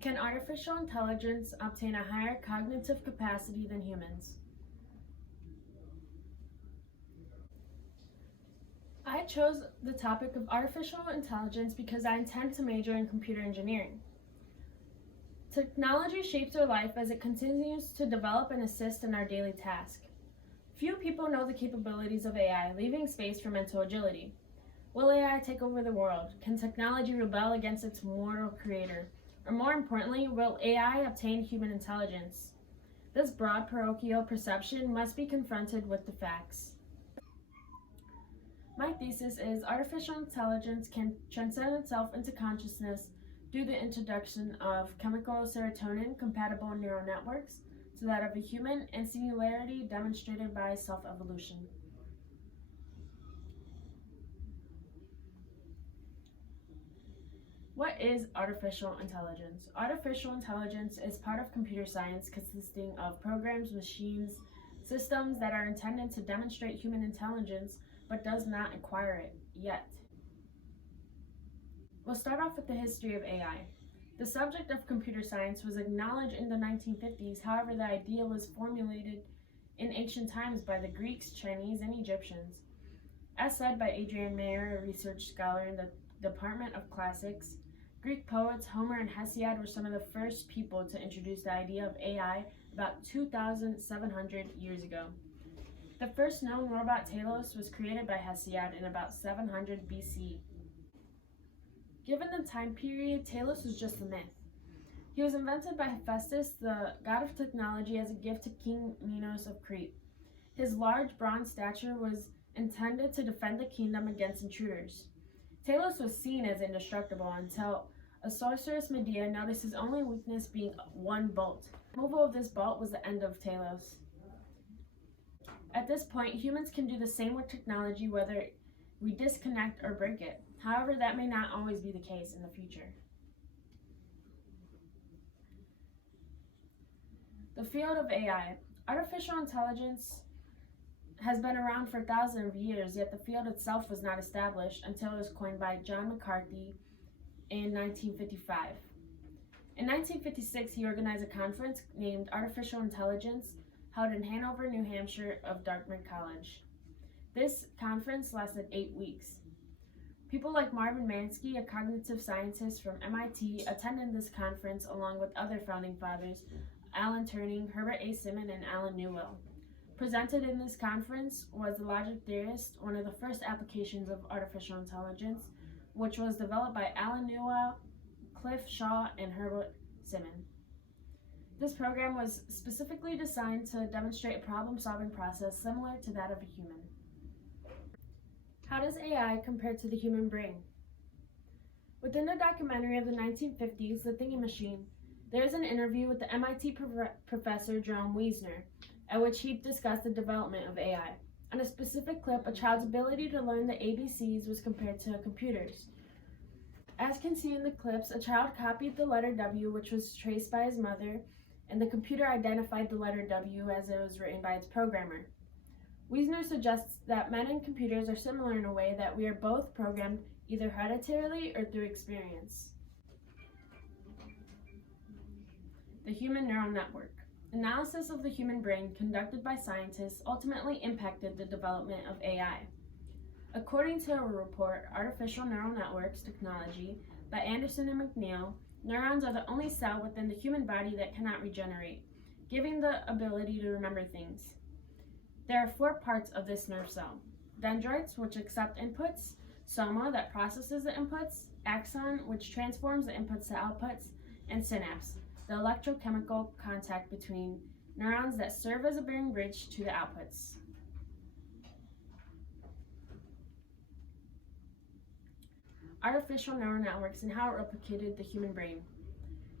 Can artificial intelligence obtain a higher cognitive capacity than humans? I chose the topic of artificial intelligence because I intend to major in computer engineering. Technology shapes our life as it continues to develop and assist in our daily task. Few people know the capabilities of AI, leaving space for mental agility. Will AI take over the world? Can technology rebel against its mortal creator? Or more importantly, will AI obtain human intelligence? This broad parochial perception must be confronted with the facts. My thesis is artificial intelligence can transcend itself into consciousness due to the introduction of chemical serotonin-compatible neural networks to that of a human and singularity demonstrated by self-evolution. What is artificial intelligence? Artificial intelligence is part of computer science consisting of programs, machines, systems that are intended to demonstrate human intelligence but does not acquire it yet. We'll start off with the history of AI. The subject of computer science was acknowledged in the 1950s, however, the idea was formulated in ancient times by the Greeks, Chinese, and Egyptians. As said by Adrian Mayer, a research scholar in the Department of Classics, Greek poets Homer and Hesiod were some of the first people to introduce the idea of AI about 2,700 years ago. The first known robot Talos was created by Hesiod in about 700 BC. Given the time period, Talos was just a myth. He was invented by Hephaestus, the god of technology, as a gift to King Minos of Crete. His large bronze stature was intended to defend the kingdom against intruders. Talos was seen as indestructible until a sorceress Medea noticed his only weakness being one bolt. Removal of this bolt was the end of Talos. At this point, humans can do the same with technology, whether we disconnect or break it. However, that may not always be the case in the future. The field of AI. Artificial intelligence has been around for thousands of years, yet the field itself was not established until it was coined by John McCarthy in 1955. In 1956, he organized a conference named Artificial Intelligence, held in Hanover, New Hampshire of Dartmouth College. This conference lasted 8 weeks. People like Marvin Minsky, a cognitive scientist from MIT, attended this conference along with other founding fathers, Alan Turing, Herbert A. Simon, and Alan Newell. Presented in this conference was the logic theorist, one of the first applications of artificial intelligence, which was developed by Alan Newell, Cliff Shaw, and Herbert Simon. This program was specifically designed to demonstrate a problem-solving process similar to that of a human. How does AI compare to the human brain? Within the documentary of the 1950s, The Thinking Machine, there is an interview with the MIT professor Jerome Wiesner, at which he discussed the development of AI. On a specific clip, a child's ability to learn the ABCs was compared to computers. As can see in the clips, a child copied the letter W, which was traced by his mother, and the computer identified the letter W as it was written by its programmer. Wiesner suggests that men and computers are similar in a way that we are both programmed either hereditarily or through experience. The human neural network. Analysis of the human brain conducted by scientists ultimately impacted the development of AI. According to a report, Artificial Neural Networks Technology by Anderson and McNeil, neurons are the only cell within the human body that cannot regenerate, giving the ability to remember things. There are 4 parts of this nerve cell: dendrites, which accept inputs; soma, that processes the inputs; axon, which transforms the inputs to outputs; and synapse, the electrochemical contact between neurons that serve as a brain bridge to the outputs. Artificial neural networks and how it replicated the human brain.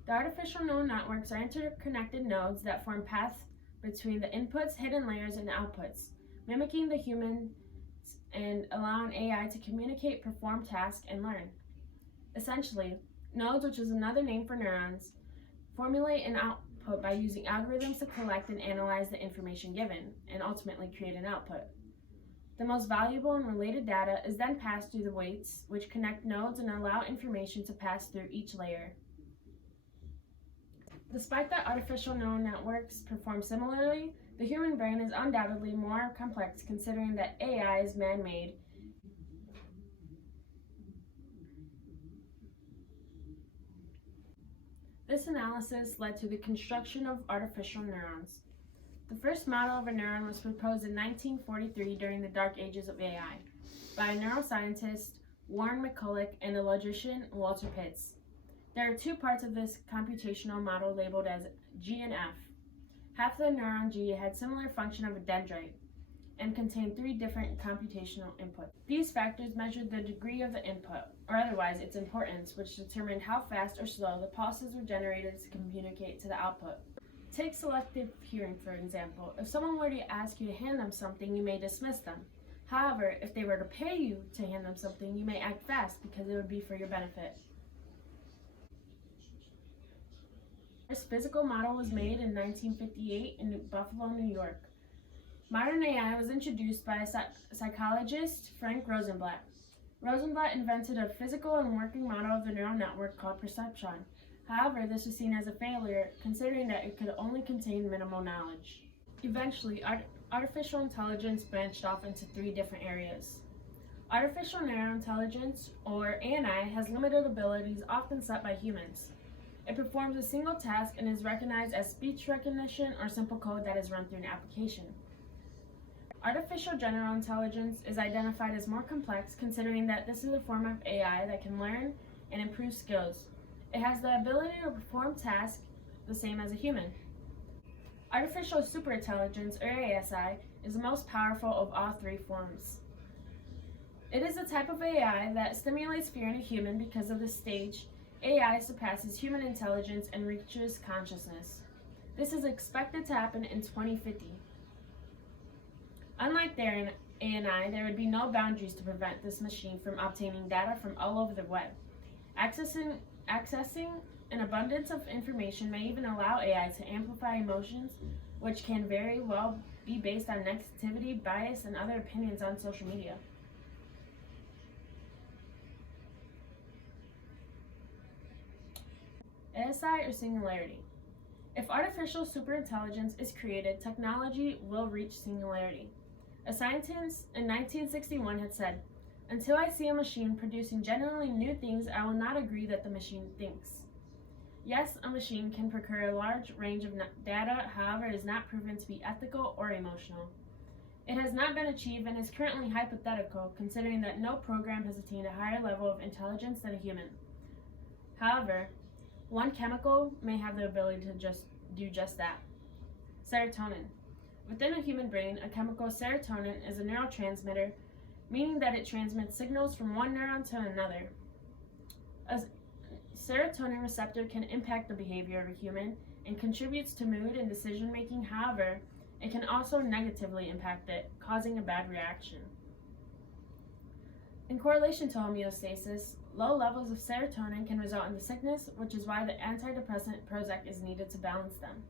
The artificial neural networks are interconnected nodes that form paths between the inputs, hidden layers, and outputs, mimicking the humans and allowing AI to communicate, perform tasks, and learn. Essentially, nodes, which is another name for neurons, formulate an output by using algorithms to collect and analyze the information given, and ultimately create an output. The most valuable and related data is then passed through the weights, which connect nodes and allow information to pass through each layer. Despite that artificial neural networks perform similarly, the human brain is undoubtedly more complex considering that AI is man-made. This analysis led to the construction of artificial neurons. The first model of a neuron was proposed in 1943 during the dark ages of AI by a neuroscientist, Warren McCulloch, and a logician, Walter Pitts. There are two parts of this computational model labeled as G and F. Half the neuron G had similar function of a dendrite and contained three different computational inputs. These factors measured the degree of the input, or otherwise its importance, which determined how fast or slow the pulses were generated to communicate to the output. Take selective hearing, for example. If someone were to ask you to hand them something, you may dismiss them. However, if they were to pay you to hand them something, you may act fast because it would be for your benefit. This physical model was made in 1958 in Buffalo, New York. Modern AI was introduced by psychologist Frank Rosenblatt. Rosenblatt invented a physical and working model of the neural network called perceptron. However, this was seen as a failure, considering that it could only contain minimal knowledge. Eventually, artificial intelligence branched off into three different areas. Artificial neural intelligence, or ANI, has limited abilities often set by humans. It performs a single task and is recognized as speech recognition or simple code that is run through an application. Artificial general intelligence is identified as more complex, considering that this is a form of AI that can learn and improve skills. It has the ability to perform tasks the same as a human. Artificial superintelligence, or ASI, is the most powerful of all three forms. It is a type of AI that stimulates fear in a human because of the stage AI surpasses human intelligence and reaches consciousness. This is expected to happen in 2050. Unlike their ANI, there would be no boundaries to prevent this machine from obtaining data from all over the web. Accessing an abundance of information may even allow AI to amplify emotions, which can very well be based on negativity, bias, and other opinions on social media. ASI, or singularity. If artificial superintelligence is created, technology will reach singularity. A scientist in 1961 had said, "Until I see a machine producing genuinely new things, I will not agree that the machine thinks." Yes, a machine can procure a large range of data, however, it is not proven to be ethical or emotional. It has not been achieved and is currently hypothetical, considering that no program has attained a higher level of intelligence than a human. However, one chemical may have the ability to do just that. Serotonin. Within a human brain, a chemical serotonin is a neurotransmitter, meaning that it transmits signals from one neuron to another. A serotonin receptor can impact the behavior of a human and contributes to mood and decision making. However, it can also negatively impact it, causing a bad reaction. In correlation to homeostasis, low levels of serotonin can result in the sickness, which is why the antidepressant Prozac is needed to balance them.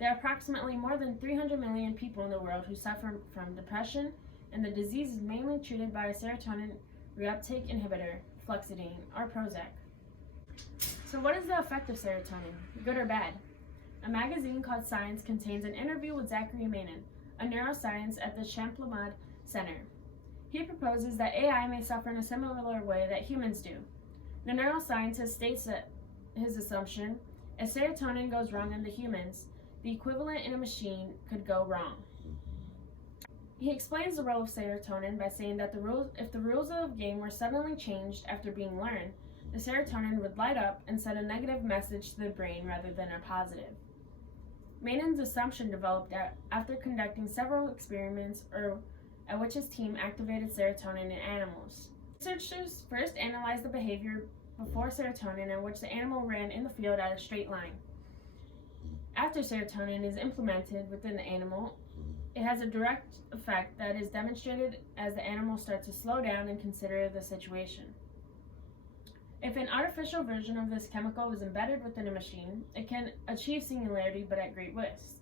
There are approximately more than 300 million people in the world who suffer from depression, and the disease is mainly treated by a serotonin reuptake inhibitor, Felicity, or Prozac. So what is the effect of serotonin, good or bad? A magazine called Science contains an interview with Zachary Manin, a neuroscientist at the Champlamade Center. He proposes that AI may suffer in a similar way that humans do. The neuroscientist states that his assumption, if serotonin goes wrong in the humans, the equivalent in a machine could go wrong. He explains the role of serotonin by saying that if the rules of the game were suddenly changed after being learned, the serotonin would light up and send a negative message to the brain rather than a positive. Manin's assumption developed after conducting several experiments at which his team activated serotonin in animals. Researchers first analyzed the behavior before serotonin, in which the animal ran in the field at a straight line. After serotonin is implemented within the animal, it has a direct effect that is demonstrated as the animal starts to slow down and consider the situation. If an artificial version of this chemical is embedded within a machine, it can achieve singularity but at great risk.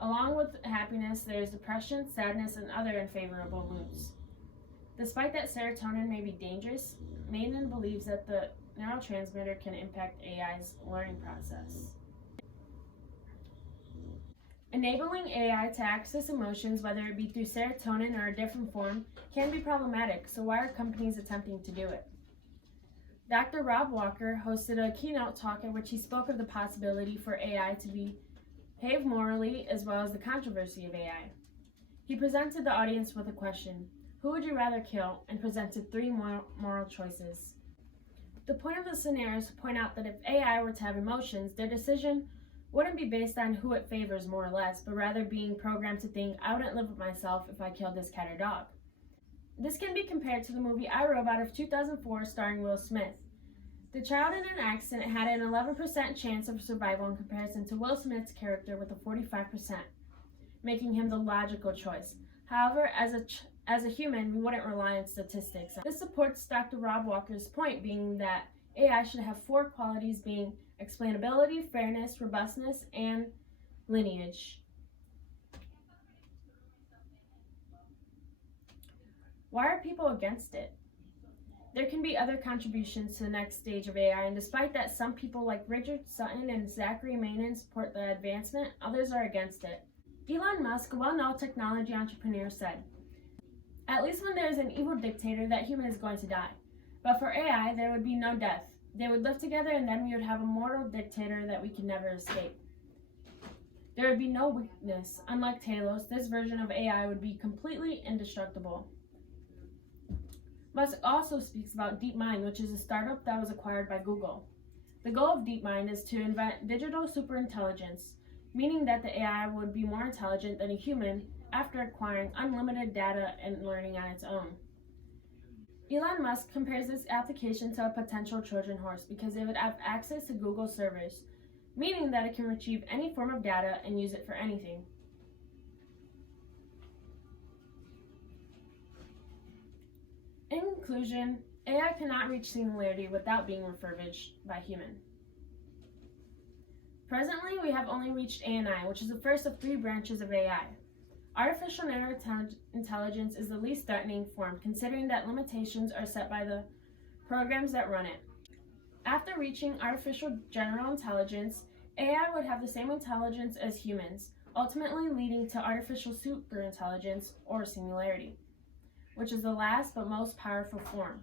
Along with happiness, there is depression, sadness, and other unfavorable moods. Despite that serotonin may be dangerous, Manin believes that the neurotransmitter can impact AI's learning process. Enabling AI to access emotions, whether it be through serotonin or a different form, can be problematic, so why are companies attempting to do it? Dr. Rob Walker hosted a keynote talk in which he spoke of the possibility for AI to behave morally as well as the controversy of AI. He presented the audience with a question: who would you rather kill? And presented three moral choices. The point of the scenario is to point out that if AI were to have emotions, their decision wouldn't be based on who it favors more or less, but rather being programmed to think, I wouldn't live with myself if I killed this cat or dog. This can be compared to the movie I, Robot of 2004 starring Will Smith. The child in an accident had an 11% chance of survival in comparison to Will Smith's character with a 45%, making him the logical choice. However, as a human, we wouldn't rely on statistics. This supports Dr. Rob Walker's point, being that AI should have four qualities, being explainability, fairness, robustness, and lineage. Why are people against it? There can be other contributions to the next stage of AI, and despite that, some people like Richard Sutton and Zachary Manin support the advancement, others are against it. Elon Musk, a well-known technology entrepreneur, said, "At least when there is an evil dictator, that human is going to die. But for AI, there would be no death. They would live together, and then we would have a mortal dictator that we can never escape. There would be no weakness. Unlike Talos, this version of AI would be completely indestructible." Musk also speaks about DeepMind, which is a startup that was acquired by Google. The goal of DeepMind is to invent digital superintelligence, meaning that the AI would be more intelligent than a human after acquiring unlimited data and learning on its own. Elon Musk compares this application to a potential Trojan horse because it would have access to Google servers, meaning that it can retrieve any form of data and use it for anything. In conclusion, AI cannot reach singularity without being refurbished by human. Presently, we have only reached ANI, which is the first of three branches of AI. Artificial narrow intelligence is the least threatening form, considering that limitations are set by the programs that run it. After reaching artificial general intelligence, AI would have the same intelligence as humans, ultimately leading to artificial superintelligence or singularity, which is the last but most powerful form.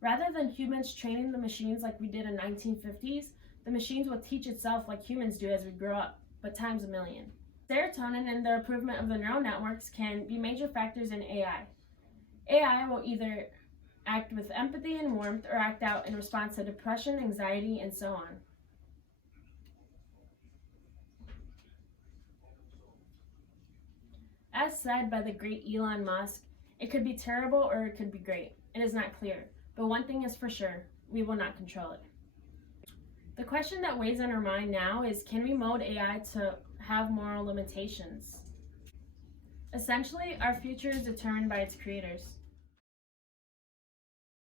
Rather than humans training the machines like we did in the 1950s, the machines will teach itself like humans do as we grow up, but times a million. Serotonin and the improvement of the neural networks can be major factors in AI. AI will either act with empathy and warmth or act out in response to depression, anxiety, and so on. As said by the great Elon Musk, it could be terrible or it could be great. It is not clear, but one thing is for sure, we will not control it. The question that weighs on our mind now is, can we mold AI to have moral limitations? Essentially, our future is determined by its creators.